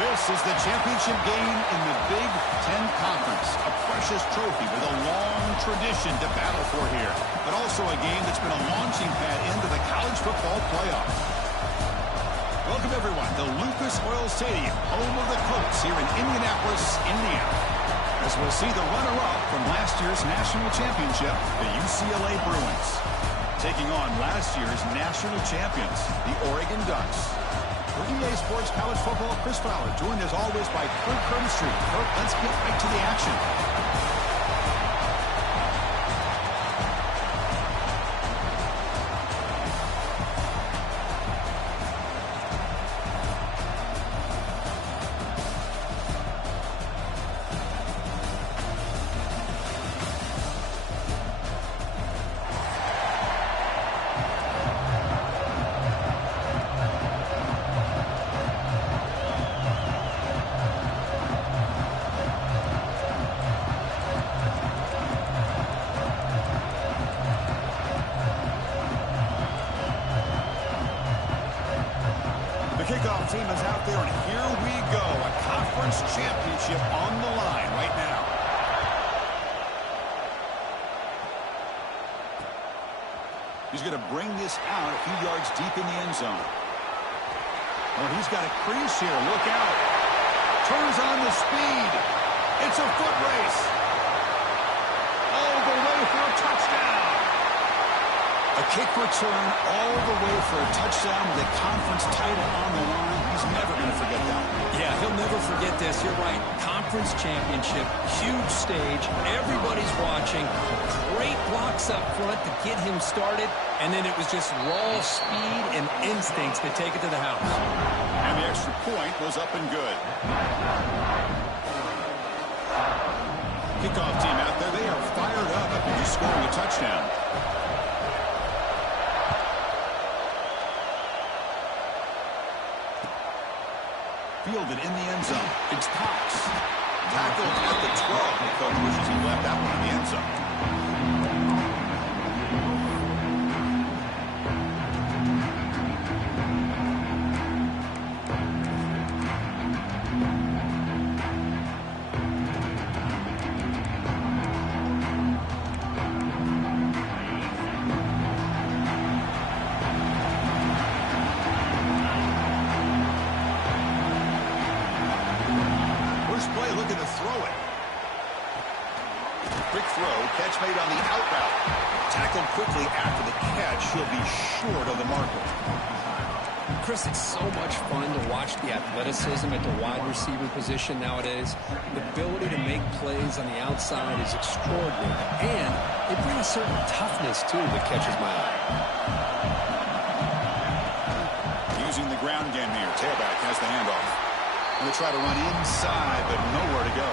This is the championship game in the Big Ten Conference. A precious trophy with a long tradition to battle for here. But also a game that's been a launching pad into the college football playoff. Welcome, everyone, to Lucas Oil Stadium, home of the Colts here in Indianapolis, Indiana. As we'll see the runner-up from last year's national championship, the UCLA Bruins, taking on last year's national champions, the Oregon Ducks. For EA Sports College Football, Chris Fowler, joined as always by Kirk Herbstreit. Kirk, let's get right to the action. Kickoff team is out there, and here we go. A conference championship on the line right now. He's going to bring this out a few yards deep in the end zone. Oh, he's got a crease here. Look out. Turns on the speed. It's a foot race. All the way for a touchdown. A kick return all the way for a touchdown with a conference title on the line. He's never going to forget that. Yeah, he'll never forget this. You're right. Conference championship, huge stage. Everybody's watching. Great blocks up front to get him started. And then it was just raw speed and instincts to take it to the house. And the extra point was up and good. Kickoff team out there. They are fired up after just scoring a touchdown. Fielded in the end zone. It's Cox. Tackled at the 12. The coach wishes he left that one in the end zone. Looking to throw it. Quick throw, catch made on the out route. Tackled quickly after the catch. He'll be short of the marker. Chris, it's so much fun to watch the athleticism at the wide receiver position nowadays. The ability to make plays on the outside is extraordinary. And it brings a certain toughness, too, that catches my eye. Using the ground game here. Tailback has the handoff. Going to try to run inside, but nowhere to go.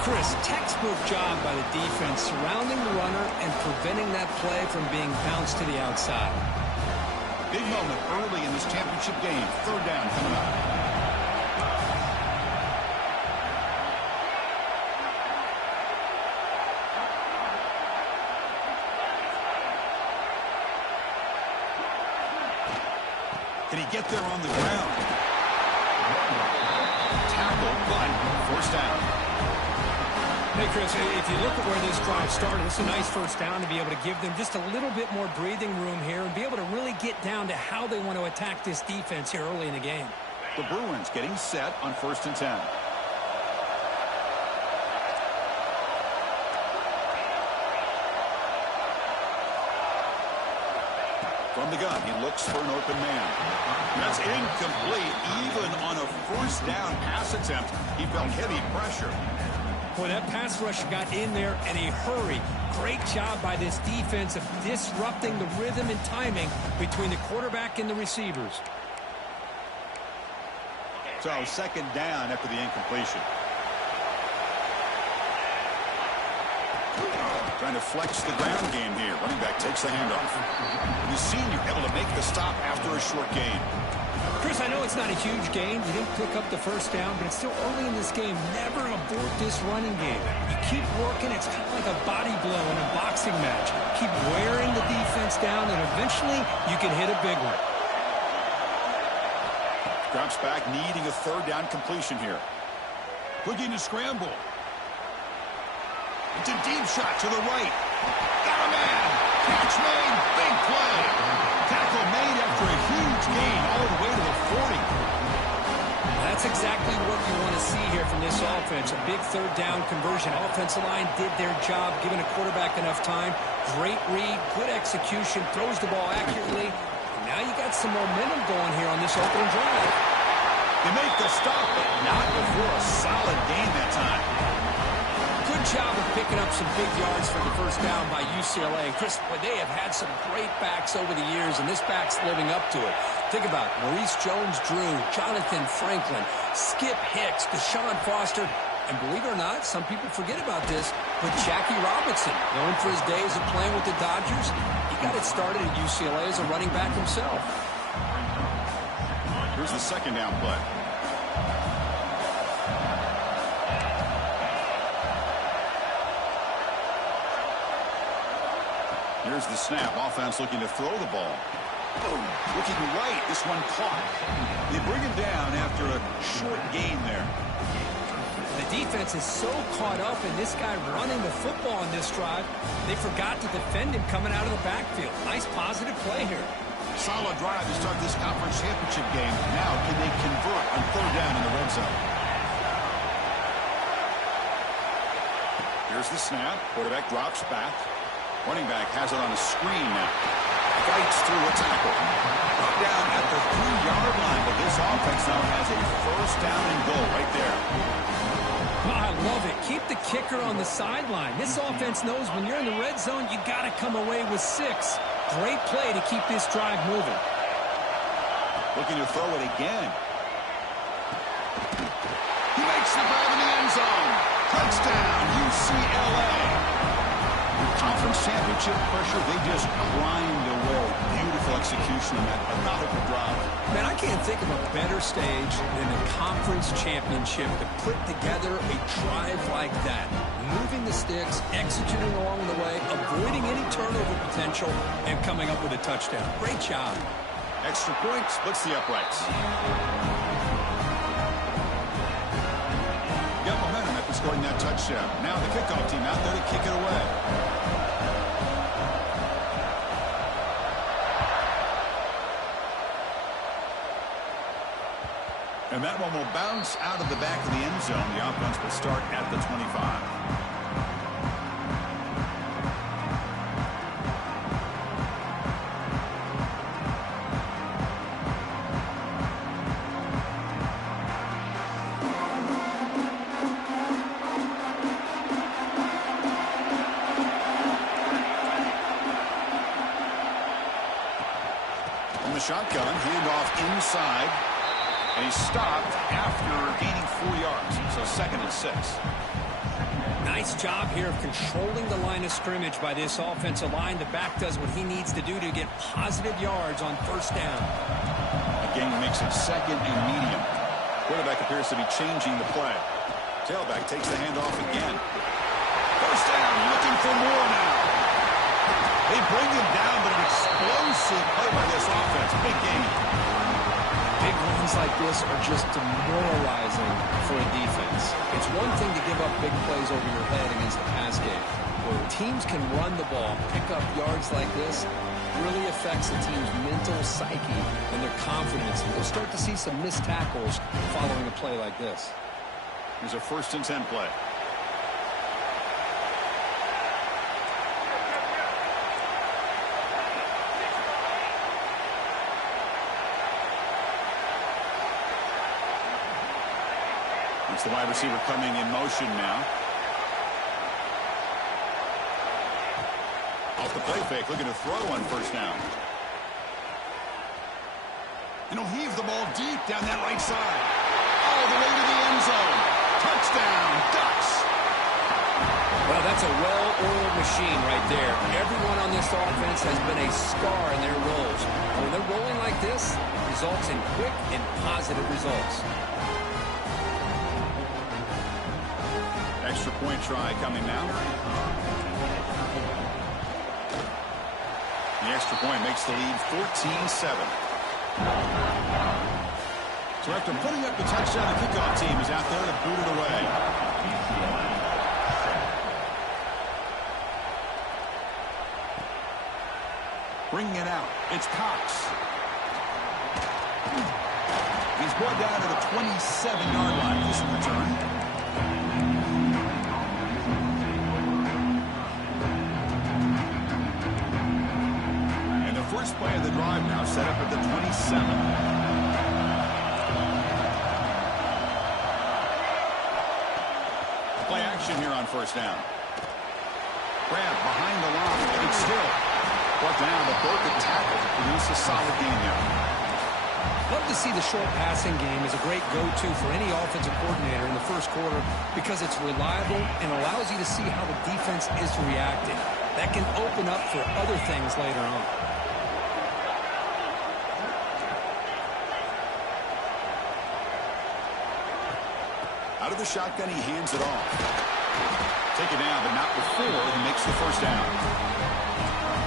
Chris, textbook job by the defense surrounding the runner and preventing that play from being bounced to the outside. Big moment early in this championship game. Third down coming up. Can he get there on the ground? Tackle, but forced down. Hey, Chris, if you look at where this drive started, it's a nice first down to be able to give them just a little bit more breathing room here and be able to really get down to how they want to attack this defense here early in the game. The Bruins getting set on 1st and 10. From the gun, he looks for an open man. That's incomplete. Even on a first down pass attempt, he felt heavy pressure. Boy, that pass rush got in there in a hurry. Great job by this defense of disrupting the rhythm and timing between the quarterback and the receivers. So, second down after the incompletion. Trying to flex the ground game here. Running back takes the handoff. The senior able to make the stop after a short gain. Chris, I know it's not a huge gain. You didn't pick up the first down, but it's still early in this game. Never abort this running game. You keep working. It's kind of like a body blow in a boxing match. Keep wearing the defense down, and eventually you can hit a big one. Drops back, needing a third down completion here. Looking to scramble. It's a deep shot to the right. Got a man. Catch made. Big play. Tackle made after a huge gain all the way to the 40. That's exactly what you want to see here from this offense. A big third down conversion. Offensive line did their job, giving a quarterback enough time. Great read, good execution, throws the ball accurately. Now you got some momentum going here on this opening drive. They make the stop, but not before a solid gain that time. Good job of picking up some big yards for the first down by UCLA. Chris, they have had some great backs over the years, and this back's living up to it. Think about Maurice Jones-Drew, Jonathan Franklin, Skip Hicks, Deshaun Foster, and believe it or not, some people forget about this, but Jackie Robinson, known for his days of playing with the Dodgers, he got it started at UCLA as a running back himself. Here's the second down play. Here's the snap. Offense looking to throw the ball. Boom. Looking right. This one caught. They bring him down after a short gain there. The defense is so caught up in this guy running the football on this drive, they forgot to defend him coming out of the backfield. Nice positive play here. Solid drive to start this conference championship game. Now, can they convert on third down in the red zone? Here's the snap. Quarterback drops back. Running back has it on a screen now. Fights through a tackle. Brought down at the 3-yard line, but this offense now has a first down and goal right there. Oh, I love it. Keep the kicker on the sideline. This offense knows when you're in the red zone, you got to come away with 6. Great play to keep this drive moving. Looking to throw it again. He makes the grab in the end zone. Touchdown, UCLA. Conference championship pressure, they just grind away. Beautiful execution on that methodical drive. Man, I can't think of a better stage than the conference championship to put together a drive like that. Moving the sticks, executing along the way, avoiding any turnover potential, and coming up with a touchdown. Great job. Extra point, splits the uprights. Got momentum after scoring that touchdown. Now the kickoff team out there to kick it away. And that one will bounce out of the back of the end zone. The offense will start at the 25. From the shotgun, handoff inside. And he stopped after gaining 4 yards. So 2nd and 6. Nice job here of controlling the line of scrimmage by this offensive line. The back does what he needs to do to get positive yards on first down. Again, makes it 2nd and medium. Quarterback appears to be changing the play. Tailback takes the handoff again. First down, looking for more now. They bring him down, but an explosive play by this offense. Big game. Big runs like this are just demoralizing for a defense. It's one thing to give up big plays over your head against the pass game. Where teams can run the ball, pick up yards like this, really affects the team's mental psyche and their confidence. You'll start to see some missed tackles following a play like this. Here's a 1st and 10 play. It's the wide receiver coming in motion now. Off the play fake, looking to throw on first down. And he'll heave the ball deep down that right side. All the way to the end zone. Touchdown, Ducks. Well, that's a well-oiled machine right there. Everyone on this offense has been a star in their roles. When they're rolling like this, results in quick and positive results. Extra point try coming now. The extra point makes the lead 14-7. So after putting up the touchdown, the kickoff team is out there to boot it away. Bringing it out, it's Cox. He's brought down to the 27-yard line. This return. And the first play of the drive now set up at the 27. Play action here on first down. Grab behind the line. It's still brought down, but broke the tackle to produce a solid gain there. Love to see the short passing game as a great go-to for any offensive coordinator in the first quarter because it's reliable and allows you to see how the defense is reacting. That can open up for other things later on. Out of the shotgun, he hands it off. Take it down, but not before he makes the first down.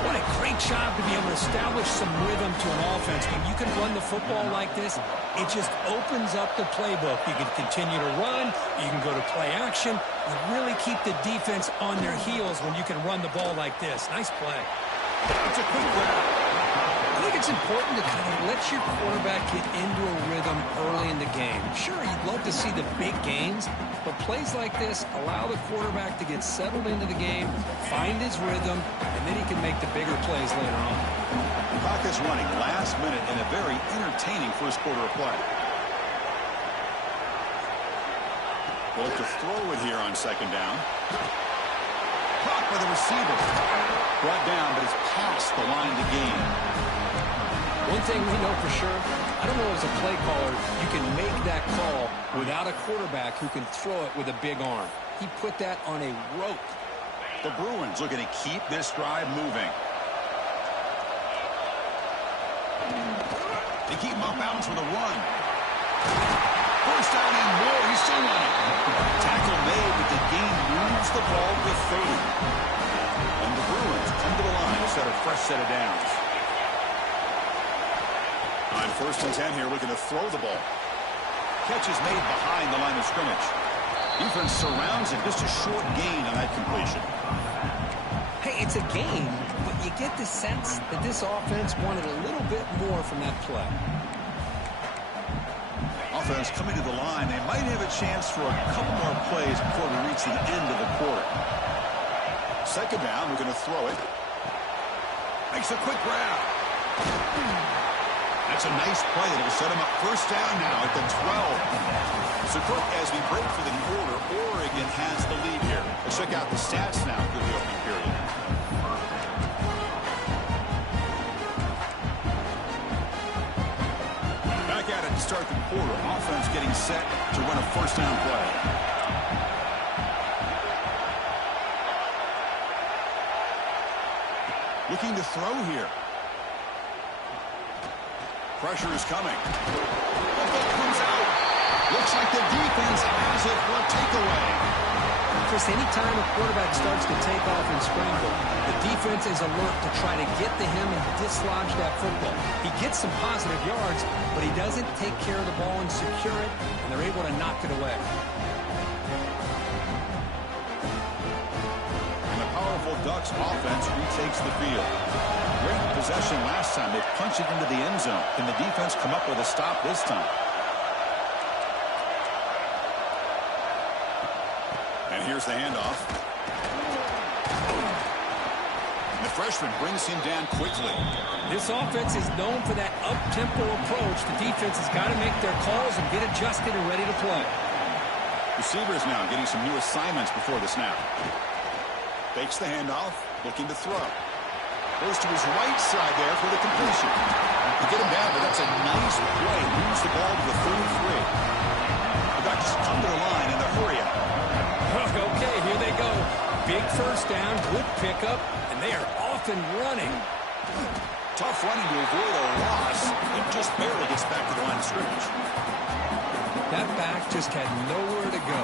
What a great job to be able to establish some rhythm to an offense. When you can run the football like this, it just opens up the playbook. You can continue to run. You can go to play action. You really keep the defense on their heels when you can run the ball like this. Nice play. It's a quick grab. I think it's important to kind of let your quarterback get into a rhythm early in the game. Sure, you'd love to see the big gains, but plays like this allow the quarterback to get settled into the game, find his rhythm, and then he can make the bigger plays later on. The clock is running last minute in a very entertaining first quarter of play. Well, to throw it here on second down. Caught by the receiver. Brought down, but it's past the line to gain. One thing we know for sure, I don't know as a play caller, you can make that call without a quarterback who can throw it with a big arm. He put that on a rope. The Bruins looking to keep this drive moving. They keep him off balance with a run. First down and more. He's still running. Tackle made, but the gain moves the ball to third. And the Bruins come to the line to set a fresh set of downs. On first and 10 here, looking to throw the ball. Catch is made behind the line of scrimmage. Defense surrounds it. Just a short gain on that completion. Hey, it's a game, but you get the sense that this offense wanted a little bit more from that play. Offense coming to the line. They might have a chance for a couple more plays before we reach the end of the quarter. Second down, we're going to throw it. Makes a quick grab. That's a nice play. It'll set him up first down now at the 12. So, Cook, as we break for the quarter, Oregon has the lead here. Let's check out the stats now through the opening period. Back at it to start the quarter. Offense getting set to run a first down play. Looking to throw here. Pressure is coming. Football comes out. Looks like the defense has it for a takeaway. Chris, anytime a quarterback starts to take off and scramble, the defense is alert to try to get to him and dislodge that football. He gets some positive yards, but he doesn't take care of the ball and secure it, and they're able to knock it away. And the powerful Ducks offense retakes the field. Great possession last time. They punched it into the end zone. Can the defense come up with a stop this time? And here's the handoff. And the freshman brings him down quickly. This offense is known for that up-tempo approach. The defense has got to make their calls and get adjusted and ready to play. Receivers now getting some new assignments before the snap. Fakes the handoff, looking to throw. Goes to his right side there for the completion. To get him down, but that's a nice play. Moves the ball to the 33. The Ducks come to the line in the hurry up. Okay, here they go. Big first down, good pickup, and they are off and running. Tough running to avoid a loss. It just barely gets back to the line of scrimmage. That back just had nowhere to go.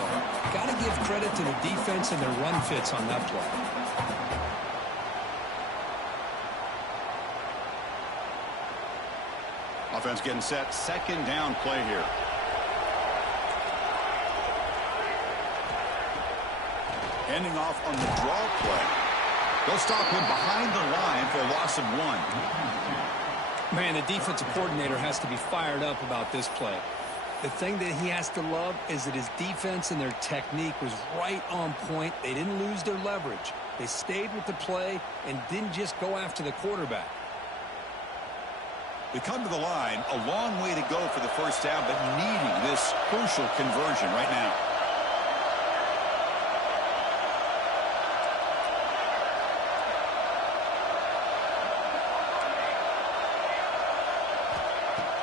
Got to give credit to the defense and their run fits on that play. defense getting set. Second down play here. Ending off on the draw play. They'll stop him behind the line for a loss of 1. Man, the defensive coordinator has to be fired up about this play. The thing that he has to love is that his defense and their technique was right on point. They didn't lose their leverage. They stayed with the play and didn't just go after the quarterback. We come to the line, a long way to go for the first down, but needing this crucial conversion right now.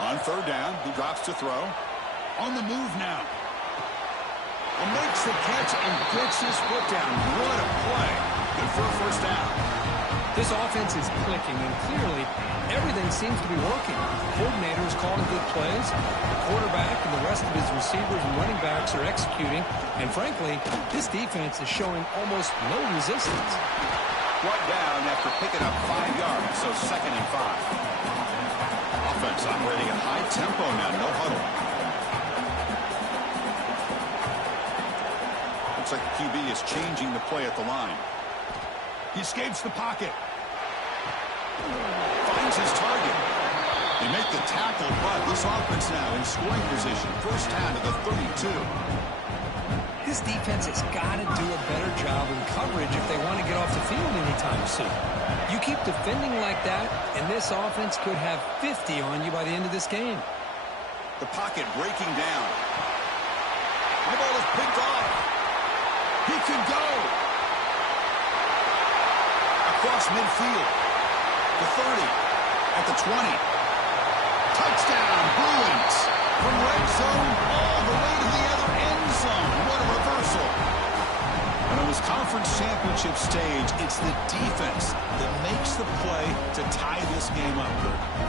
On third down, he drops to throw. On the move now. And makes the catch and gets his foot down. What a play. Good for a first down. This offense is clicking, and clearly everything seems to be working. The coordinator is calling good plays. The quarterback and the rest of his receivers and running backs are executing. And frankly, this defense is showing almost no resistance. Brought down after picking up 5 yards, so 2nd and 5. Offense operating at high tempo now, no huddle. Looks like the QB is changing the play at the line. He escapes the pocket. Finds his target. They make the tackle, but this offense now in scoring position. First down to the 32. This defense has got to do a better job in coverage if they want to get off the field anytime soon. You keep defending like that, and this offense could have 50 on you by the end of this game. The pocket breaking down. The ball is picked off. He can go. Across midfield. The 30. At the 20. Touchdown, Bruins. From red zone all the way to the other end zone. What a reversal. And on this conference championship stage, it's the defense that makes the play to tie this game up.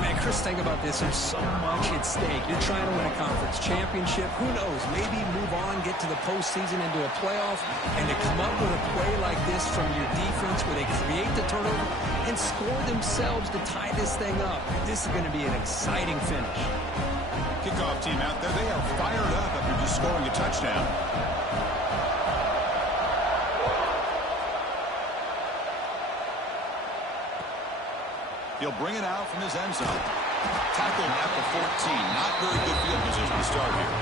Man, Chris, think about this. There's so much at stake. You're trying to win a conference championship. Who knows? Maybe move on, get to the postseason, into a playoff, and to come up with a play like this from your defense where they create the turnover and score themselves to tie this thing up. This is going to be an exciting finish. Kickoff team out there. They are fired up after just scoring a touchdown. He'll bring it out from his end zone. Tackled at the 14. Not very good field position to start here.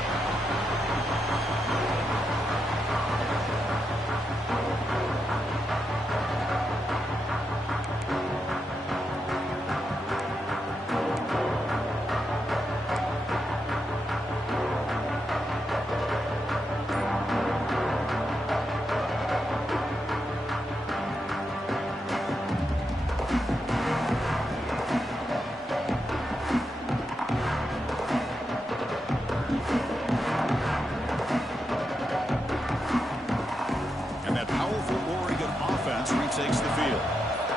Takes the field.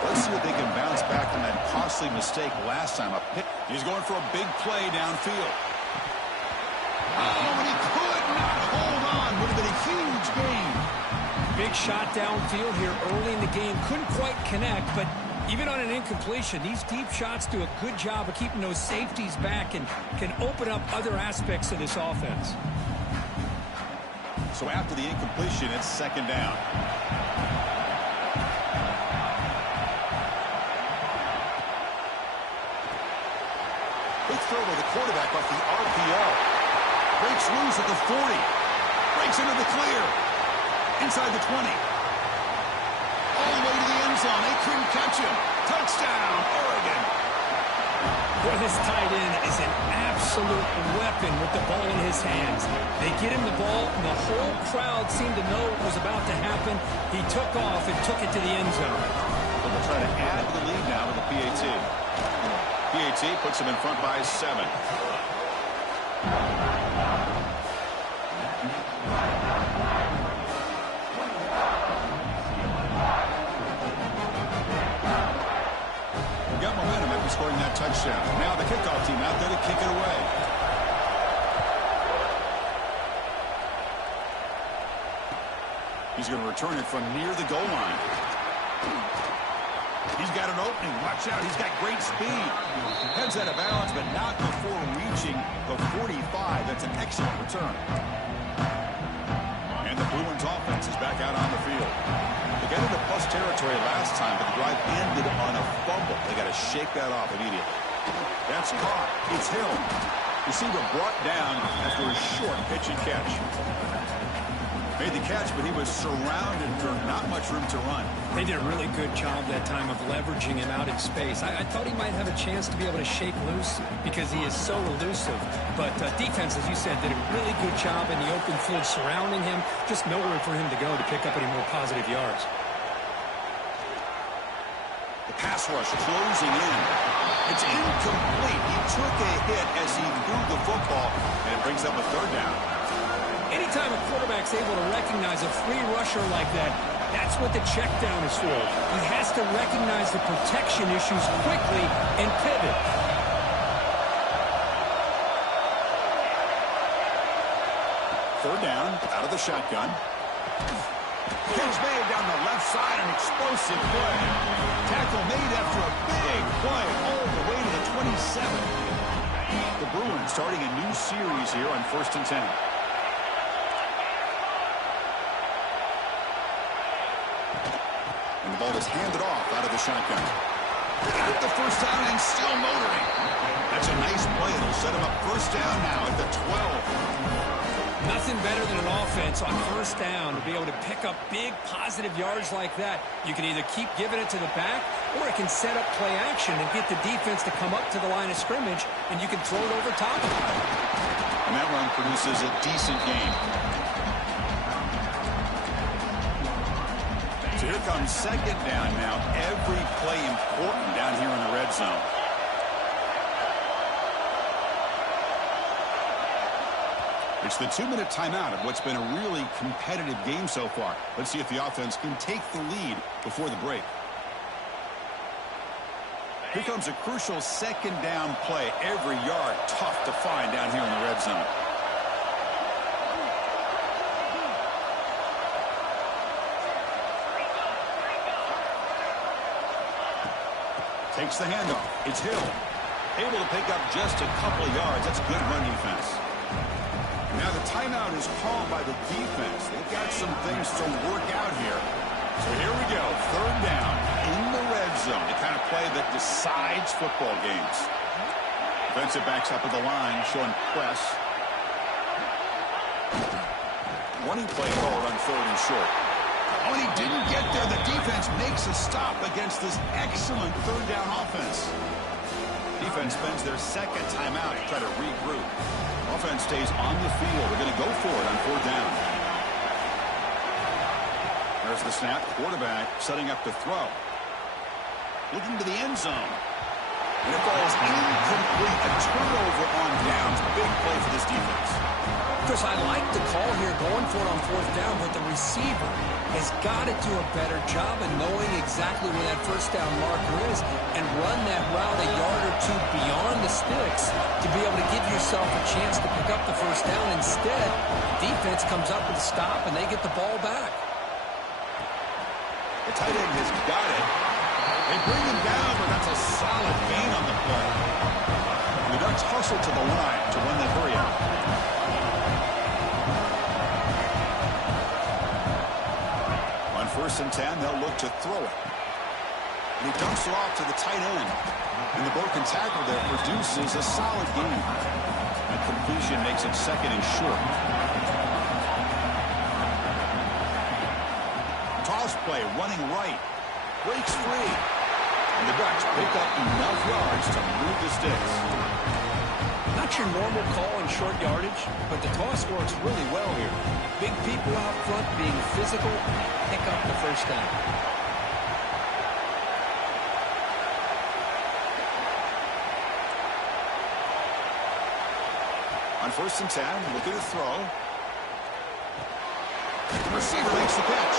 Let's see if they can bounce back from that costly mistake last time. A pick. He's going for a big play downfield. Oh, and he could not hold on. Would have been a huge gain. Big shot downfield here early in the game. Couldn't quite connect, but even on an incompletion, these deep shots do a good job of keeping those safeties back and can open up other aspects of this offense. So after the incompletion, it's second down. Throw by the quarterback off the RPO. Breaks loose at the 40. Breaks into the clear. Inside the 20. All the way to the end zone. They couldn't catch him. Touchdown, Oregon. Well, this tight end is an absolute weapon with the ball in his hands. They get him the ball, and the whole crowd seemed to know what was about to happen. He took off and took it to the end zone. But they'll try to add to the lead now with the PAT. PAT puts him in front by 7. Got momentum after scoring that touchdown. Now the kickoff team out there to kick it away. He's going to return it from near the goal line. He's got an opening. Watch out. He's got great speed. Heads out of bounds, but not before reaching the 45. That's an excellent return. And the Bruins offense is back out on the field. They got into plus territory last time, but the drive ended on a fumble. They got to shake that off immediately. That's caught. It's Hill. Receiver brought down after a short pitch and catch. Made the catch, but he was surrounded for not much room to run. They did a really good job that time of leveraging him out in space. I thought he might have a chance to be able to shake loose because he is so elusive. But defense, as you said, did a really good job in the open field surrounding him. Just nowhere for him to go to pick up any more positive yards. The pass rush closing in. It's incomplete. He took a hit as he threw the football, and it brings up a third down. Anytime a quarterback's able to recognize a free rusher like that, that's what the check down is for. He has to recognize the protection issues quickly and pivot. Third down, out of the shotgun. Catch made down the left side, an explosive play. Tackle made after a big play all the way to the 27. The Bruins starting a new series here on 1st and 10. And the ball is handed off out of the shotgun. Got the first down and still motoring. That's a nice play. It'll set him up first down now at the 12. Nothing better than an offense on first down to be able to pick up big positive yards like that. You can either keep giving it to the back, or it can set up play action and get the defense to come up to the line of scrimmage, and you can throw it over top of it. And that run produces a decent gain. So here comes second down now. Every play important down here in the red zone. It's the 2-minute timeout of what's been a really competitive game so far. Let's see if the offense can take the lead before the break. Here comes a crucial second down play. Every yard tough to find down here in the red zone. Takes the handoff. It's Hill. Able to pick up just a couple of yards. That's good run defense. Now the timeout is called by the defense. They've got some things to work out here. So here we go. Third down in the red zone. The kind of play that decides football games. Defensive backs up at the line, showing press. Running play called on 3rd and short. Oh, and he didn't get there. The defense makes a stop against this excellent third down offense. Defense spends their second timeout to try to regroup. Offense stays on the field. They're going to go for it on 4th down. There's the snap. Quarterback setting up to throw. Looking to the end zone. And it falls incomplete. A turnover on downs. Big play for this defense. Chris, I like the call here going for it on 4th down, but the receiver has got to do a better job of knowing exactly where that first down marker is and run that route a yard or two beyond the sticks to be able to give yourself a chance to pick up the first down. Instead, the defense comes up with a stop and they get the ball back. The tight end has got it. They bring him down, but that's a solid gain on the play. The Ducks hustle to the line to run the hurry out. On 1st and 10, they'll look to throw it. And he dumps it off to the tight end. And the broken tackle there produces a solid gain. That completion makes it 2nd and short. Toss play, running right. Breaks free. And the Ducks pick up enough yards to move the sticks. Not your normal call in short yardage, but the toss works really well here. Big people out front being physical, pick up the first down. On 1st and 10, look at the throw. The receiver makes the catch.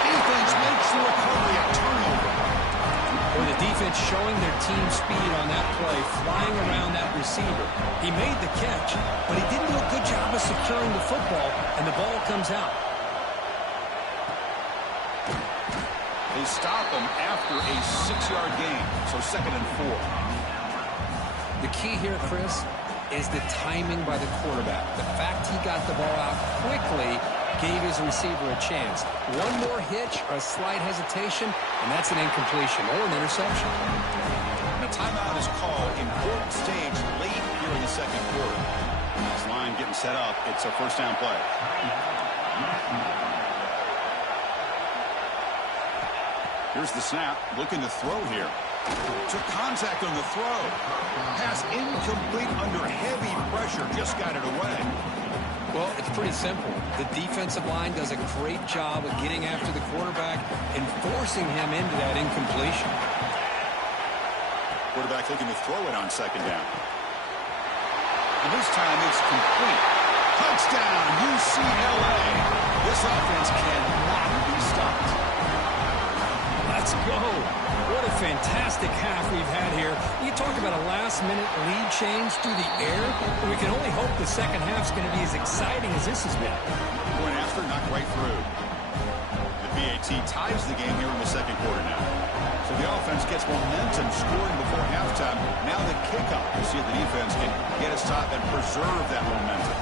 Defense makes the recovery, a turnover. Or the defense showing their team speed on that play, flying around that receiver. He made the catch, but he didn't do a good job of securing the football, and the ball comes out. They to stop him after a 6-yard gain. So 2nd and 4. The key here, Chris, is the timing by the quarterback. The fact he got the ball out quickly gave his receiver a chance. One more hitch or a slight hesitation, and that's an incompletion or an interception. And a timeout is called. Important stage late here in the 2nd quarter. This line getting set up. It's a 1st down play. Here's the snap. Looking to throw here. Took contact on the throw. Pass incomplete under heavy pressure. Just got it away. Well, it's pretty simple. The defensive line does a great job of getting after the quarterback and forcing him into that incompletion. Quarterback looking to throw it on 2nd down. And this time it's complete. Touchdown, UCLA. This offense cannot be stopped. Let's go. What a fantastic half we've had here. You talk about a last-minute lead change through the air. We can only hope the second half's going to be as exciting as this has been. Point after, knocked right through. The VAT ties the game here in the 2nd quarter now. So the offense gets momentum scoring before halftime. Now the kickoff. You see if the defense can get a stop and preserve that momentum.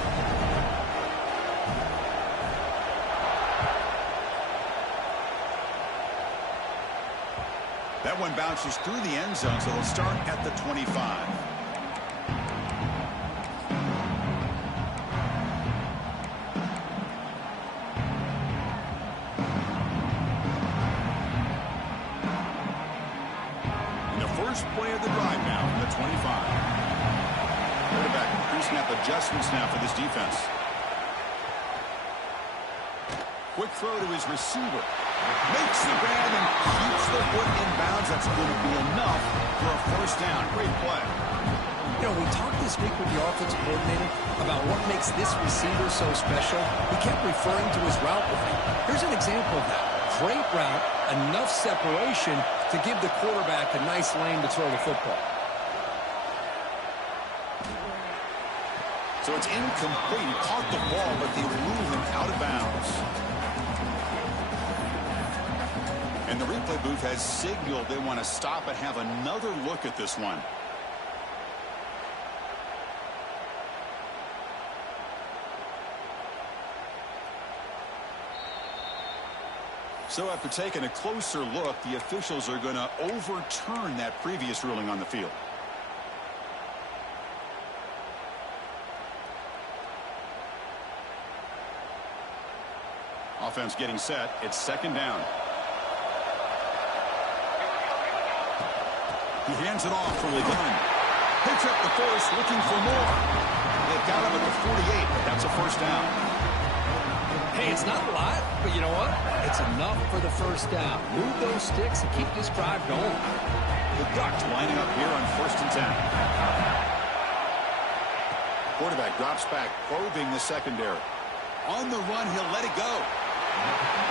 That one bounces through the end zone, so they'll start at the 25. And the first play of the drive now from the 25. Quarterback pre-snap adjustments now for this defense. Quick throw to his receiver. Makes the grab and keeps the foot in bounds. That's going to be enough for a 1st down. Great play. You know, we talked this week with the offensive coordinator about what makes this receiver so special. He kept referring to his route running. Here's an example of that. Great route, enough separation to give the quarterback a nice lane to throw the football. So it's incomplete. He caught the ball, but they ruled him out of bounds. And the replay booth has signaled they want to stop and have another look at this one. So after taking a closer look, the officials are going to overturn that previous ruling on the field. Offense getting set. It's 2nd down. He hands it off from the gun. Picks up the first, looking for more. They've got him at the 48, but that's a 1st down. Hey, it's not a lot, but you know what? It's enough for the 1st down. Move those sticks and keep this drive going. The Ducks lining up here on 1st and 10. Quarterback drops back, probing the secondary. On the run, he'll let it go.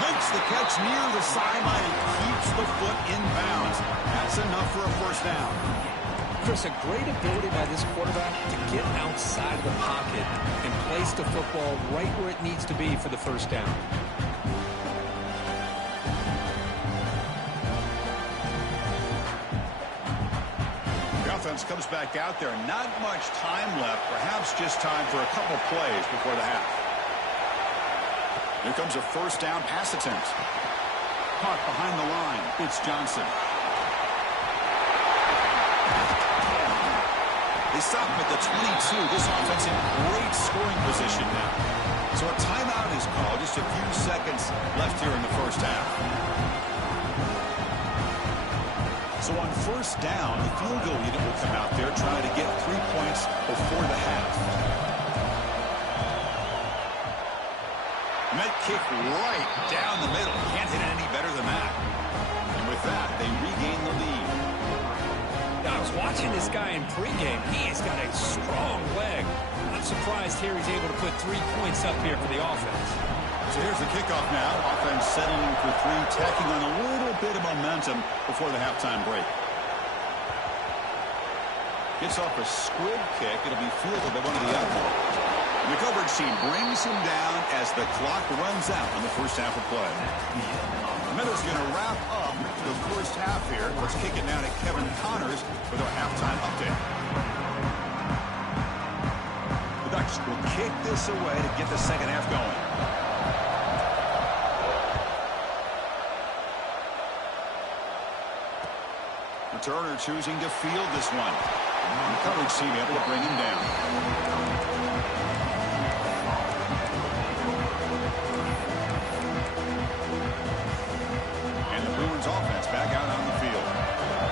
Makes the catch near the sideline and keeps the foot in bounds. That's enough for a 1st down. Chris, a great ability by this quarterback to get outside of the pocket and place the football right where it needs to be for the 1st down. The offense comes back out there. Not much time left. Perhaps just time for a couple plays before the half. Here comes a 1st down pass attempt. Caught behind the line. It's Johnson. They stop him at the 22. This offense in great scoring position now. So a timeout is called. Just a few seconds left here in the 1st half. So on 1st down, the field goal unit will come out there trying to get 3 points before the half. Met kick right down the middle. Can't hit it any better than that. And with that, they regain the lead. I was watching this guy in pregame. He has got a strong leg. I'm surprised here he's able to put 3 points up here for the offense. So here's the kickoff now. Offense settling for 3, tacking on a little bit of momentum before the halftime break. Gets off a squib kick. It'll be fielded by one of the Outlaws. The coverage team brings him down as the clock runs out on the first half of play. The Meadows going to wrap up the first half here. Let's kick it now to Kevin Connors with our halftime update. The Ducks will kick this away to get the second half going. Turner choosing to field this one. The coverage team able to bring him down. And the Bruins offense back out on the field.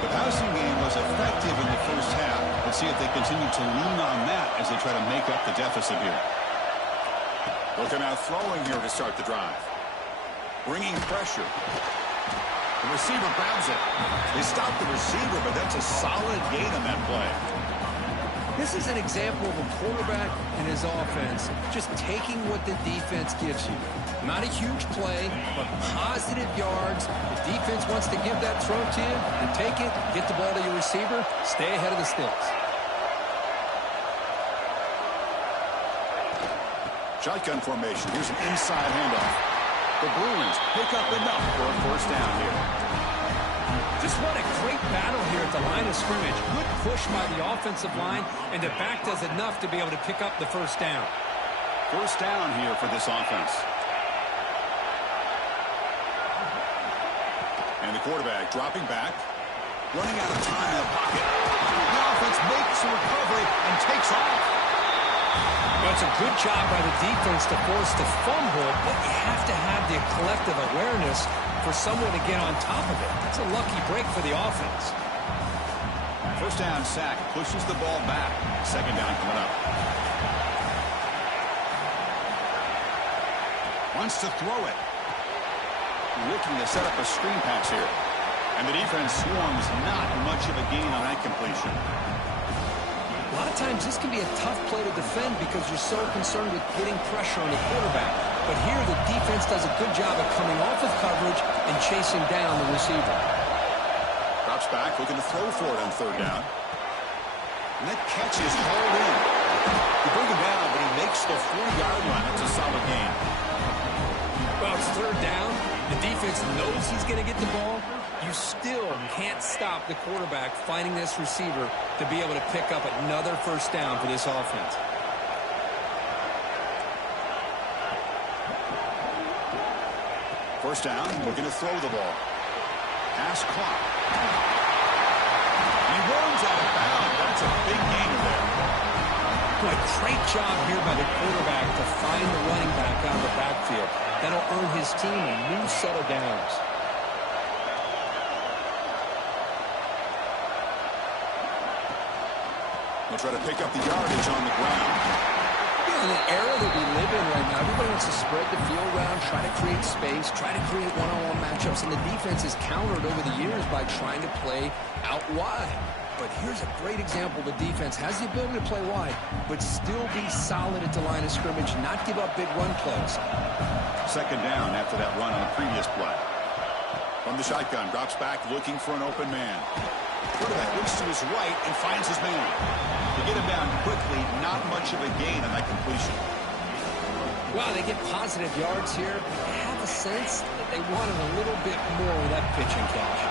The passing game was effective in the first half. Let's see if they continue to lean on that as they try to make up the deficit here. Looking out throwing here to start the drive. Bringing pressure. The receiver grabs it. They stop the receiver, but that's a solid gain on that play. This is an example of a quarterback and his offense just taking what the defense gives you. Not a huge play, but positive yards. The defense wants to give that throw to you. You take it, get the ball to your receiver, stay ahead of the sticks. Shotgun formation. Here's an inside handoff. The Bruins pick up enough for a first down here. Just what a great battle here at the line of scrimmage. Good push by the offensive line, and the back does enough to be able to pick up the first down. First down here for this offense. And the quarterback dropping back, running out of time in the pocket. The offense makes a recovery and takes off. Well, it's a good job by the defense to force the fumble, but you have to have the collective awareness for someone to get on top of it. It's a lucky break for the offense. First down sack, pushes the ball back. Second down coming up. Wants to throw it. Looking to set up a screen pass here. And the defense swarms not much of a gain on that completion. A lot of times this can be a tough play to defend because you're so concerned with getting pressure on the quarterback. But here the defense does a good job of coming off of coverage and chasing down the receiver. Drops back, looking to throw for it on third down. And that catch is hauled in. You bring him down, but he makes the 4-yard line. It's a solid gain. Well, it's third down. The defense knows he's going to get the ball. You still can't stop the quarterback finding this receiver to be able to pick up another first down for this offense. First down, looking to throw the ball. Pass clock. He runs out of bounds. That's a big gain there. Boy, great job here by the quarterback to find the running back out of the backfield. That'll earn his team a new set of downs. They'll try to pick up the yardage on the ground. Yeah, in the era that we live in right now, everybody wants to spread the field around, try to create space, try to create one-on-one matchups, and the defense has countered over the years by trying to play out wide. But here's a great example. The defense has the ability to play wide, but still be solid at the line of scrimmage, not give up big run plays. Second down after that run on the previous play. From the shotgun, drops back looking for an open man. Quarterback looks to his right and finds his man. To get him down quickly, not much of a gain on that completion. Wow, they get positive yards here. I have a sense that they wanted a little bit more with that pitching catch.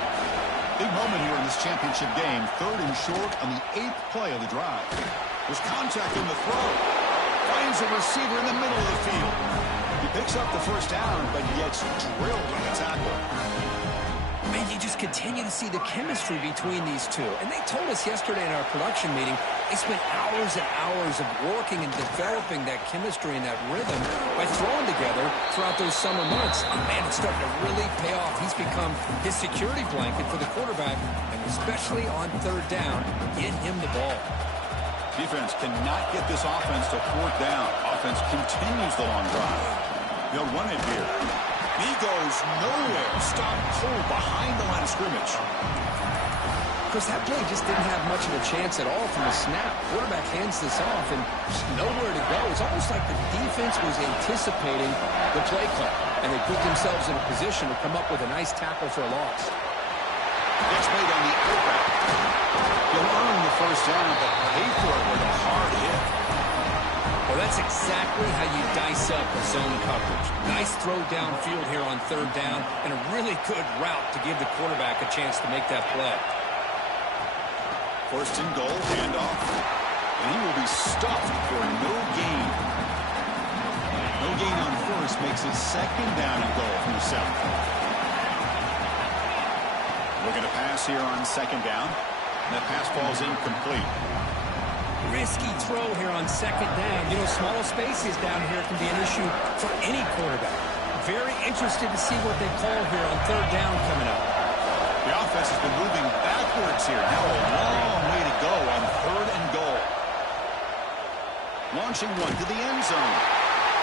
Big moment here in this championship game. Third and short on the 8th play of the drive. There's contact in the throw. Finds a receiver in the middle of the field. He picks up the first down, but gets drilled on the tackle. Man, you just continue to see the chemistry between these two. And they told us yesterday in our production meeting, they spent hours and hours of working and developing that chemistry and that rhythm by throwing together throughout those summer months. And man, it's starting to really pay off. He's become his security blanket for the quarterback, and especially on third down, get him the ball. Defense cannot get this offense to fourth down. Offense continues the long drive. They'll run it here. He goes nowhere. Stop cold behind the line of scrimmage. Chris, that play just didn't have much of a chance at all from the snap. Quarterback hands this off and just nowhere to go. It's almost like the defense was anticipating the play call, and they put themselves in a position to come up with a nice tackle for a loss. Gets made on the outback. He'll earn the first down, but pay for it with a hard hit. Well, that's exactly how you dice up a zone coverage. Nice throw downfield here on third down, and a really good route to give the quarterback a chance to make that play. First and goal, handoff. And he will be stuffed for no gain. No gain on first makes it second down and goal from the south. Looking to pass here on second down. And that pass falls incomplete. Risky throw here on second down. You know, small spaces down here can be an issue for any quarterback. Very interested to see what they call here on third down coming up. The offense has been moving backwards here. Now a long way to go on third and goal. Launching one to the end zone.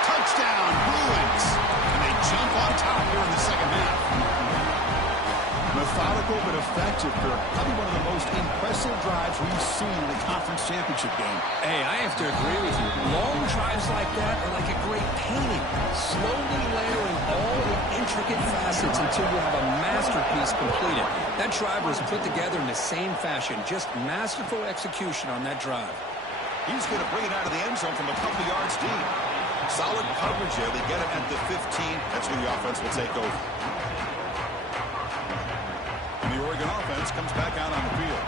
Touchdown, Bruins. And they jump on top here in the second half. Methodical but effective, Kirk. Probably one of the most impressive drives we've seen in the conference championship game. Hey, I have to agree with you. Long drives like that are like a great painting. Slowly layering all the intricate facets until you have a masterpiece completed. That drive was put together in the same fashion. Just masterful execution on that drive. He's going to bring it out of the end zone from a couple yards deep. Solid coverage there. They get it at the 15. That's when the offense will take over. The Oregon offense comes back out on the field.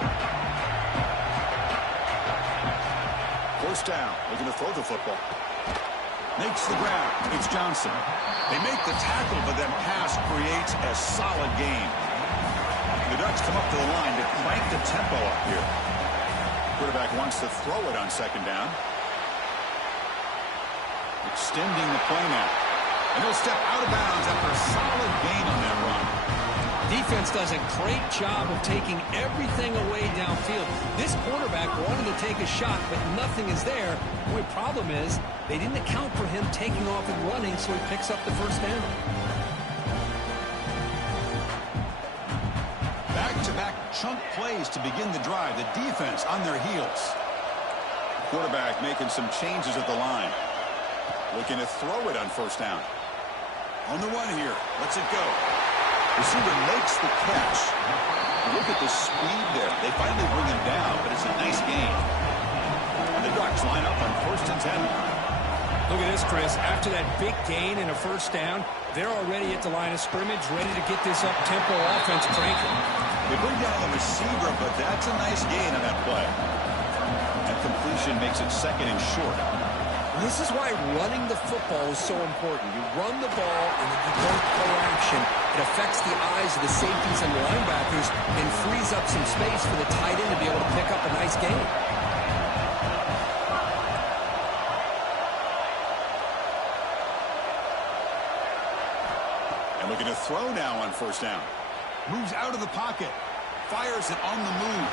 First down, looking to throw the football. Makes the grab. It's Johnson. They make the tackle, but that pass creates a solid gain. The Ducks come up to the line to crank the tempo up here. Quarterback wants to throw it on second down. Extending the play now. And he'll step out of bounds after a solid gain on that run. Defense does a great job of taking everything away downfield. This quarterback wanted to take a shot, but nothing is there. The only problem is they didn't account for him taking off and running, so he picks up the first down. Back-to-back chunk plays to begin the drive. The defense on their heels. Quarterback making some changes at the line. Looking to throw it on first down. On the run here. Let's it go. Receiver makes the catch. Look at the speed there. They finally bring him down, but it's a nice gain. And the Ducks line up on first and 10. Look at this, Chris. After that big gain and a first down, they're already at the line of scrimmage, ready to get this up-tempo offense cranking. They bring down the receiver, but that's a nice gain on that play. And completion makes it second and short. This is why running the football is so important. You run the ball, and then you don't play action. It affects the eyes of the safeties and the linebackers and frees up some space for the tight end to be able to pick up a nice gain. And looking to throw now on first down. Moves out of the pocket. Fires it on the move.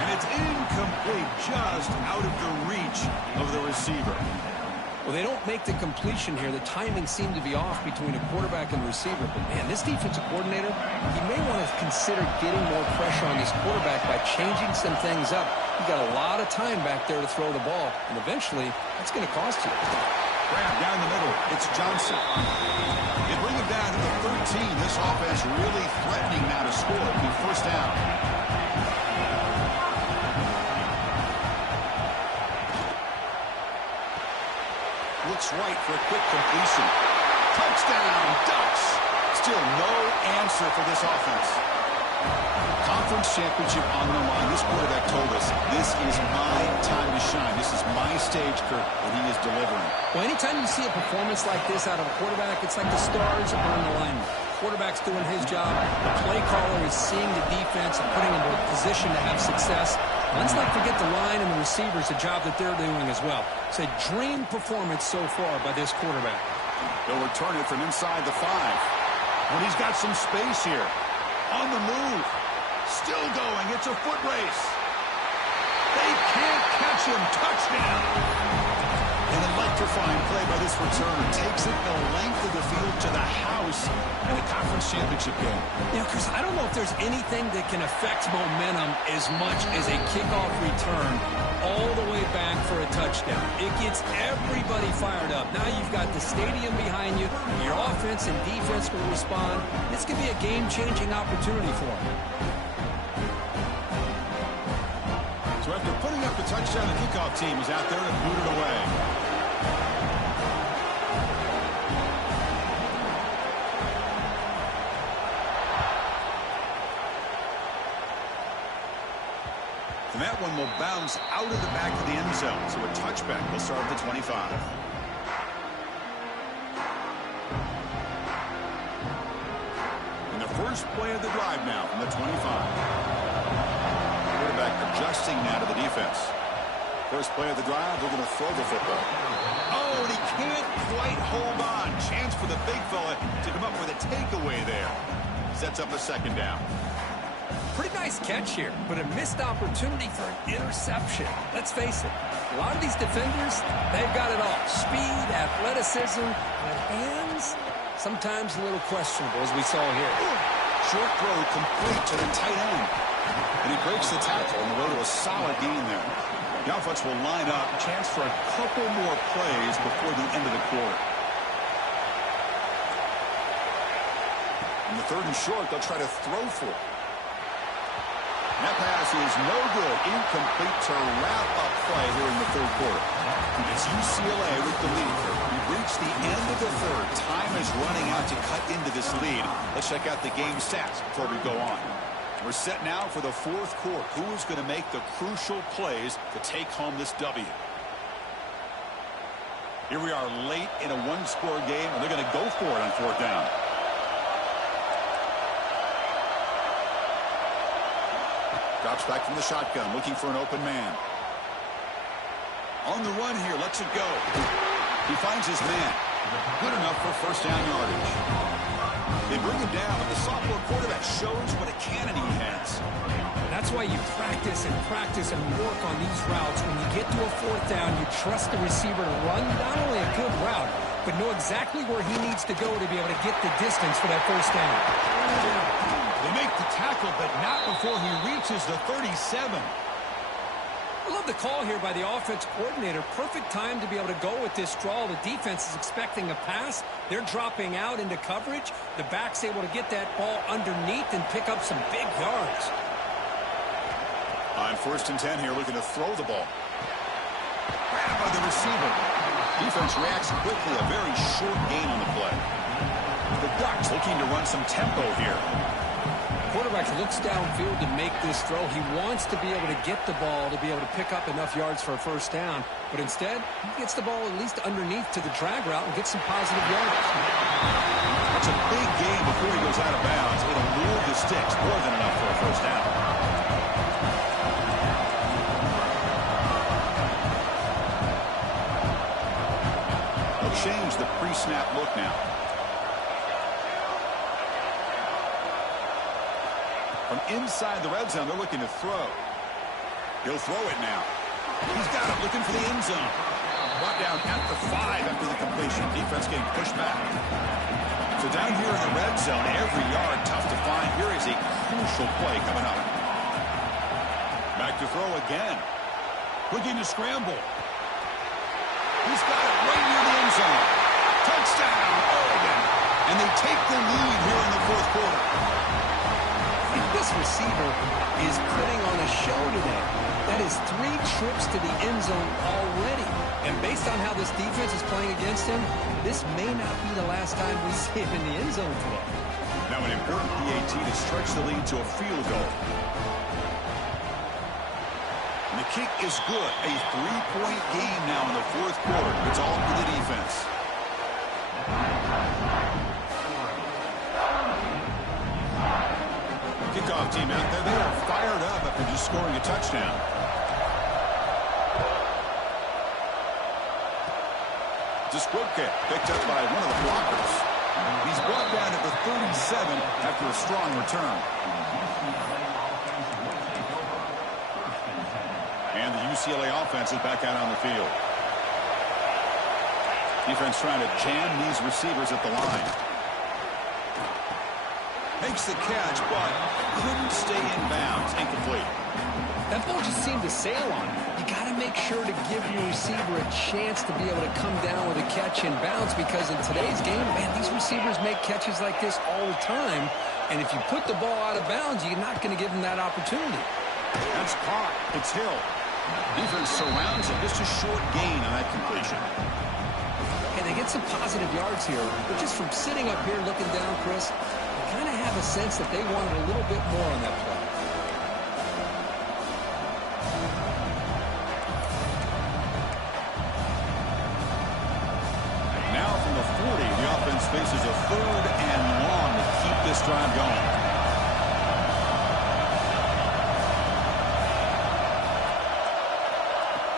And it's incomplete, just out of the reach of the receiver. Well, they don't make the completion here. The timing seemed to be off between a quarterback and a receiver. But, man, this defensive coordinator, he may want to consider getting more pressure on this quarterback by changing some things up. You've got a lot of time back there to throw the ball, and eventually that's going to cost you. Grab down the middle. It's Johnson. They bring him down to the 13. This offense really threatening now to score. It'll be first down. Looks right for a quick completion. Touchdown, Ducks. Still no answer for this offense. Conference championship on the line. This quarterback told us, this is my time to shine. This is my stage, Kirk, and he is delivering. Well, anytime you see a performance like this out of a quarterback, it's like the stars are on the line. Quarterback's doing his job. The play caller is seeing the defense and putting them in a position to have success. Let's not forget the line and the receivers, the job that they're doing as well. It's a dream performance so far by this quarterback. They'll return it from inside the 5. When he's got some space here. On the move. Still going. It's a foot race. They can't catch him. Touchdown. An electrifying play by this returner. Takes it the length of the field to the house in the conference championship game. Yeah, Chris, I don't know if there's anything that can affect momentum as much as a kickoff return all the way back for a touchdown. It gets everybody fired up. Now you've got the stadium behind you. Your offense and defense will respond. This could be a game-changing opportunity for them. So after putting up the touchdown, the kickoff team is out there to boot it away. that one will bounce out of the back of the end zone. So a touchback will start at the 25. And the first play of the drive now from the 25. Quarterback adjusting now to the defense. First play of the drive, they're going to throw the football. Oh, and he can't quite hold on. Chance for the big fella to come up with a takeaway there. Sets up a second down. Pretty nice catch here, but a missed opportunity for an interception. Let's face it, a lot of these defenders, they've got it all. Speed, athleticism, but hands, sometimes a little questionable, as we saw here. Short throw complete to the tight end. And he breaks the tackle on the way to a solid gain there. The offense will line up. Chance for a couple more plays before the end of the quarter. In the third and short, they'll try to throw for it. That pass is no good. Incomplete to wrap up play here in the third quarter. It's UCLA with the lead. We've reached the end of the third. Time is running out to cut into this lead. Let's check out the game stats before we go on. We're set now for the fourth quarter. Who is going to make the crucial plays to take home this W? Here we are late in a one-score game, and they're going to go for it on fourth down. Drops back from the shotgun, looking for an open man. On the run here, lets it go. He finds his man. Good enough for first down yardage. They bring him down, but the sophomore quarterback shows what a cannon he has. That's why you practice and work on these routes. When you get to a fourth down, you trust the receiver to run not only a good route, but know exactly where he needs to go to be able to get the distance for that first down. They make the tackle, but not before he reaches the 37. I love the call here by the offense coordinator. Perfect time to be able to go with this draw. The defense is expecting a pass. They're dropping out into coverage. The back's able to get that ball underneath and pick up some big yards. On first and 10 here, looking to throw the ball. Grabbed by the receiver. Defense reacts quickly. A very short gain on the play. The Ducks looking to run some tempo here. Quarterback looks downfield to make this throw. He wants to be able to get the ball to be able to pick up enough yards for a first down. But instead, he gets the ball at least underneath to the drag route and gets some positive yards. That's a big gain before he goes out of bounds. It'll move the sticks more than enough for a first down. They'll change the pre-snap look now. From inside the red zone, they're looking to throw. He'll throw it now. He's got it, looking for the end zone. Brought down at the 5 after the completion. Defense getting pushed back. So down here in the red zone, every yard tough to find. Here is a crucial play coming up. Back to throw again. Looking to scramble. He's got it right near the end zone. Touchdown, Oregon. And they take the lead here in the fourth quarter. This receiver is putting on a show today. That is 3 trips to the end zone already. And based on how this defense is playing against him, this may not be the last time we see him in the end zone today. Now an important PAT to stretch the lead to a field goal. And the kick is good. A 3-point game now in the fourth quarter. It's all for the defense. Kickoff team out there. They are fired up after just scoring a touchdown. Disquoke picked up by one of the blockers. He's brought down at the 37 after a strong return. And the UCLA offense is back out on the field. Defense trying to jam these receivers at the line. Makes the catch, but couldn't stay in bounds. Incomplete. That ball just seemed to sail on him. You got to make sure to give your receiver a chance to be able to come down with a catch in bounds, because in today's game, man, these receivers make catches like this all the time. And if you put the ball out of bounds, you're not going to give them that opportunity. That's caught. It's Hill. Defense surrounds him. Just a short gain on that completion. And they get some positive yards here. But just from sitting up here looking down, Chris, kind of have a sense that they wanted a little bit more on that play. the 40. The offense faces a 3rd and long to keep this drive going.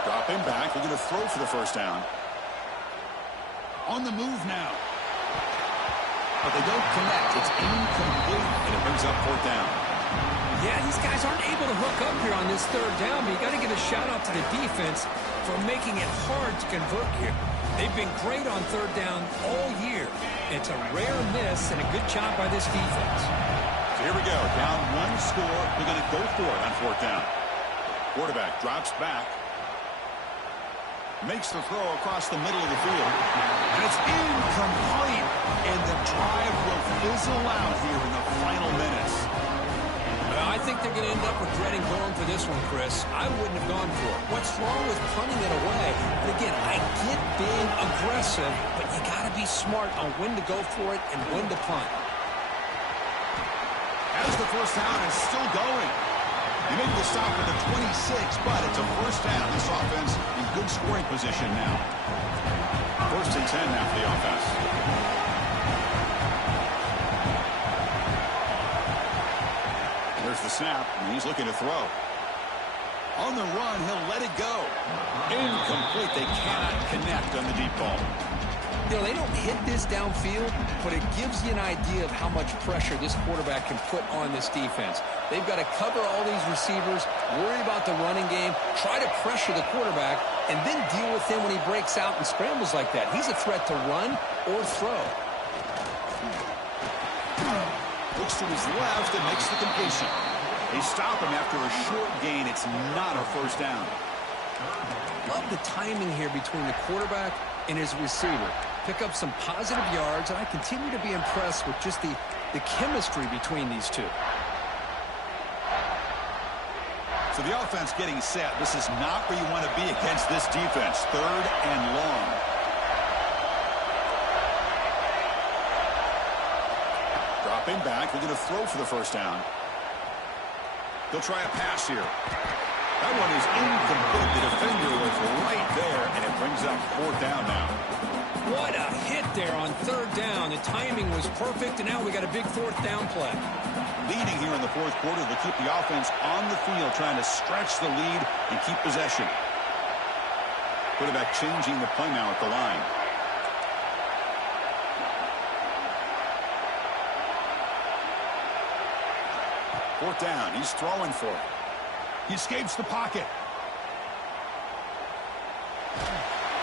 Dropping back, they're going to throw for the first down. On the move now. But they don't connect. It's incomplete, and it brings up 4th down. Yeah, these guys aren't able to hook up here on this 3rd down, but you got to give a shout-out to the defense for making it hard to convert here. They've been great on 3rd down all year. It's a rare miss and a good job by this defense. So here we go. Down 1 score. They're going to go for it on 4th down. Quarterback drops back. Makes the throw across the middle of the field. And it's incomplete. And the drive will fizzle out here in the final minutes. I think they're going to end up regretting going for this one, Chris. I wouldn't have gone for it. What's wrong with punting it away? And again, I get being aggressive, but you got to be smart on when to go for it and when to punt. As the first down is still going. He made the stop at the 26, but it's a first down. This offense in good scoring position now. 1st and 10 now for the offense. There's the snap, and he's looking to throw. On the run, he'll let it go. Incomplete. They cannot connect on the deep ball. You know, they don't hit this downfield, but it gives you an idea of how much pressure this quarterback can put on this defense. They've got to cover all these receivers, worry about the running game, try to pressure the quarterback, and then deal with him when he breaks out and scrambles like that. He's a threat to run or throw. Looks to his left and makes the completion. They stop him after a short gain. It's not a first down. Love the timing here between the quarterback and his receiver. Pick up some positive yards, and I continue to be impressed with just the chemistry between these two. So the offense getting set. This is not where you want to be against this defense. 3rd and long. Dropping back. They're going to throw for the first down. They'll try a pass here. That one is incomplete. The defender was right there, and it brings up 4th down now. What a hit there on 3rd down. The timing was perfect, and now we got a big 4th down play. Leading here in the 4th quarter, they keep the offense on the field, trying to stretch the lead and keep possession. Quarterback changing the play now at the line. Fourth down. He's throwing for it. He escapes the pocket.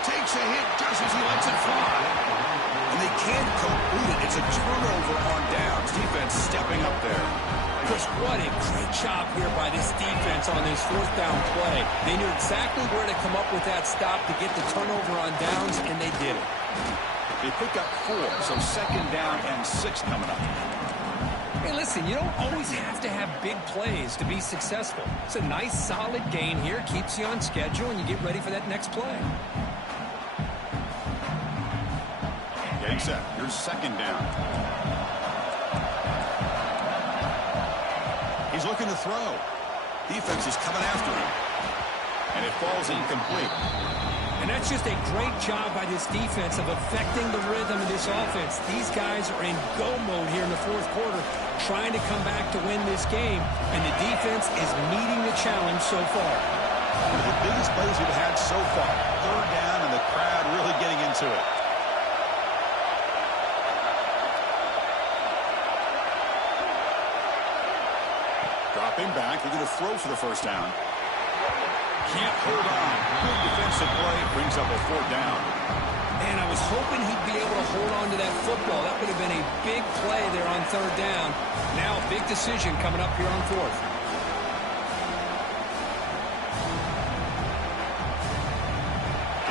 Takes a hit just as he lets it fly. And they can't complete it. It's a turnover on downs. Defense stepping up there. Chris, what a great job here by this defense on this 4th down play. They knew exactly where to come up with that stop to get the turnover on downs, and they did it. They pick up 4, so 2nd down and 6 coming up. Hey, listen, you don't always have to have big plays to be successful. It's a nice, solid gain here. Keeps you on schedule, and you get ready for that next play. Getting set. Here's 2nd down. He's looking to throw. Defense is coming after him. And it falls incomplete. And that's just a great job by this defense of affecting the rhythm of this offense. These guys are in go mode here in the 4th quarter, trying to come back to win this game. And the defense is meeting the challenge so far. One of the biggest plays we've had so far. 3rd down, and the crowd really getting into it. Dropping back. They're going to throw for the first down. Can't hold on. Good defensive play. Brings up a 4th down. Man, I was hoping he'd be able to hold on to that football. That would have been a big play there on 3rd down. Now a big decision coming up here on 4th.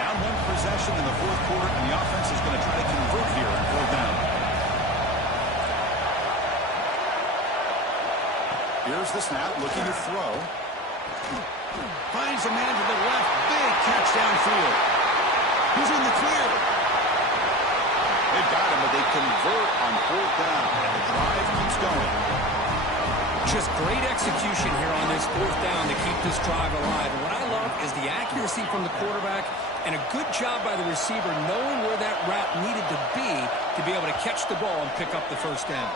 Down 1 possession in the 4th quarter, and the offense is going to try to convert here on 4th down. Here's the snap, looking to throw. Finds a man to the left. Big catch downfield. He's in the clear. They've got him, but they convert on 4th down, and the drive keeps going. Just great execution here on this 4th down to keep this drive alive. And what I love is the accuracy from the quarterback and a good job by the receiver knowing where that route needed to be to be able to catch the ball and pick up the first down.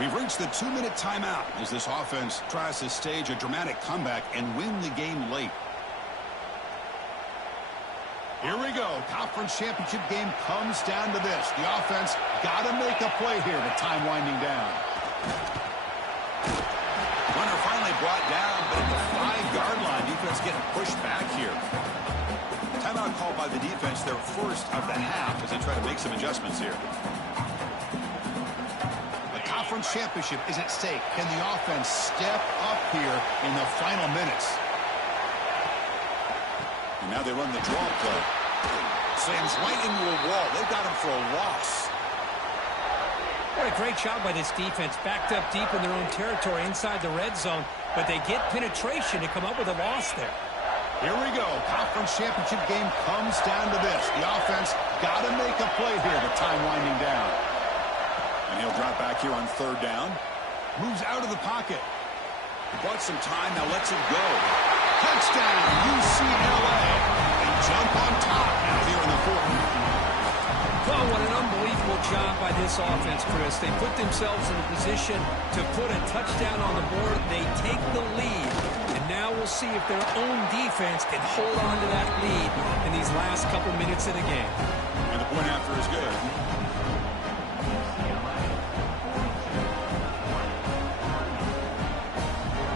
We've reached the 2-minute timeout as this offense tries to stage a dramatic comeback and win the game late. Here we go. Conference championship game comes down to this. The offense got to make a play here with time winding down. Runner finally brought down, but at the 5-yard line, defense getting pushed back here. Timeout called by the defense, their first of the half, as they try to make some adjustments here. The conference championship is at stake. Can the offense step up here in the final minutes? And now they run the draw play. Slams right into a wall. They've got him for a loss. What a great job by this defense. Backed up deep in their own territory inside the red zone, but they get penetration to come up with a loss there. Here we go. Conference championship game comes down to this. The offense got to make a play here with time winding down. And he'll drop back here on 3rd down. Moves out of the pocket. Bought some time, now lets it go. Touchdown, UCLA. They jump on top now here in the 4th. Oh, what an unbelievable job by this offense, Chris. They put themselves in a position to put a touchdown on the board. They take the lead. And now we'll see if their own defense can hold on to that lead in these last couple minutes of the game. And the point after is good.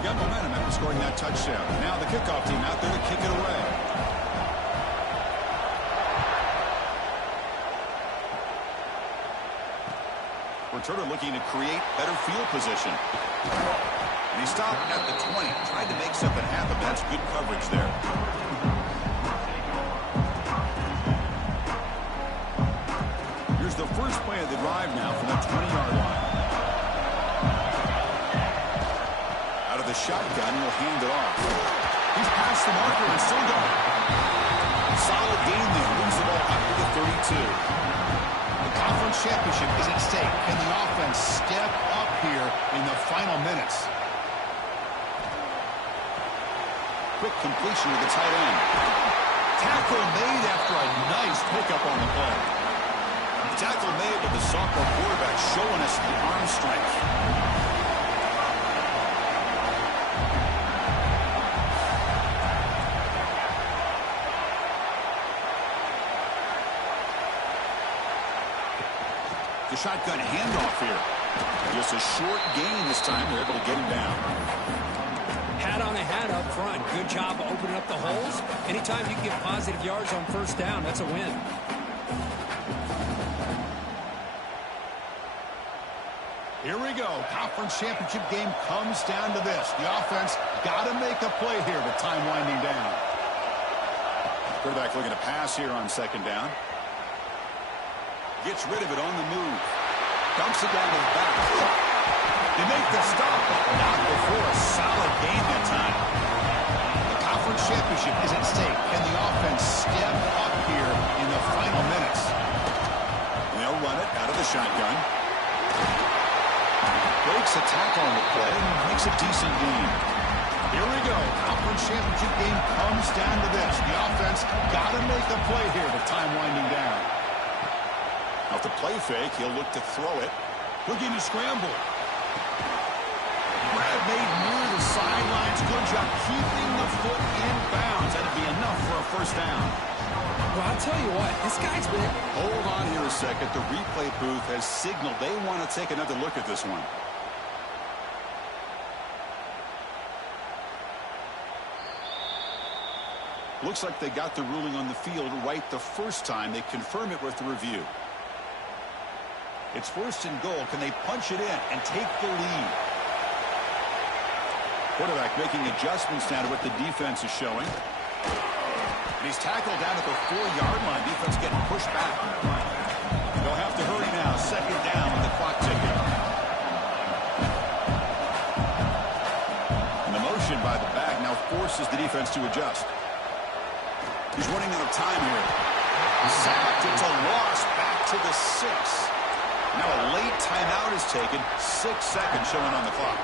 Got momentum after scoring that touchdown. Now the kickoff team out there to kick it away. Returner looking to create better field position. And he stopped at the 20. Tried to make something happen, but that's good coverage there. Here's the first play of the drive now from the 20-yard line. Out of the shotgun, he'll hand it off. He's past the marker and still going. Solid gain there. Moves the ball up to the 32. The conference championship is at stake. Can the offense step up here in the final minutes? Quick completion to the tight end. Tackle made after a nice pickup on the play. Tackle made, but the sophomore quarterback showing us the arm strength. The shotgun handoff here. Just a short gain this time. They're able to get him down. Hat on a hat up front. Good job opening up the holes. Anytime you can get positive yards on 1st down, that's a win. Here we go. Conference championship game comes down to this. The offense got to make a play here with time winding down. Quarterback looking to pass here on 2nd down. Gets rid of it on the move. Dumps it down to the back. They make the stop, but not before a solid gain that time. The conference championship is at stake. Can the offense step up here in the final minutes? They'll run it out of the shotgun. Breaks a tackle on the play and makes a decent gain. Here we go. Conference championship game comes down to this. The offense got to make a play here with time winding down. Off the play fake, he'll look to throw it. Looking to scramble. Grab made near the sidelines. Good job keeping the foot in bounds. That'd be enough for a 1st down. Well, I'll tell you what, this guy's been... Hold on here a second. The replay booth has signaled they want to take another look at this one. Looks like they got the ruling on the field right the first time. They confirm it with the review. It's 1st and goal. Can they punch it in and take the lead? Quarterback making adjustments now to what the defense is showing. And he's tackled down at the 4-yard line. Defense getting pushed back. They'll have to hurry now. 2nd down with the clock ticking. And the motion by the back now forces the defense to adjust. He's running out of time here. Sacked. It's a loss back to the 6. Now a late timeout is taken. 6 seconds showing on the clock.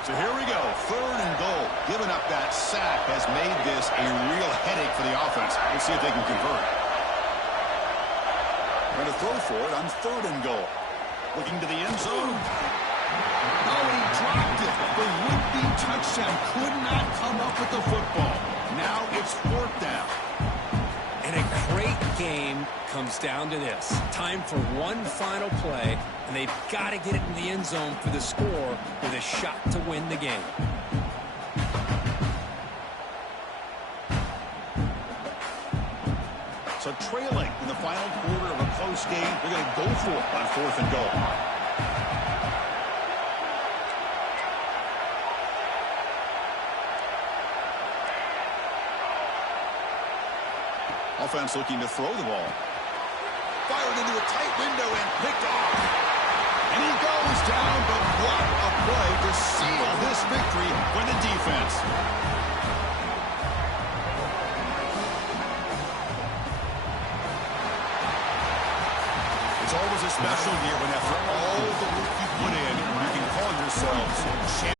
So here we go, 3rd and goal. Giving up that sack has made this a real headache for the offense. Let's see if they can convert. Going to throw for it on 3rd and goal. Looking to the end zone. Oh, and he dropped it. The would-be touchdown could not come up with the football. Now it's 4th down. And a great game comes down to this. Time for one final play, and they've got to get it in the end zone for the score with a shot to win the game. So trailing in the final quarter of a close game, they're going to go for it on 4th and goal. Offense looking to throw the ball. Fired into a tight window and picked off. And he goes down, but what a play to seal this victory for the defense. It's always a special year when after all the work you put in, you can call yourselves champions.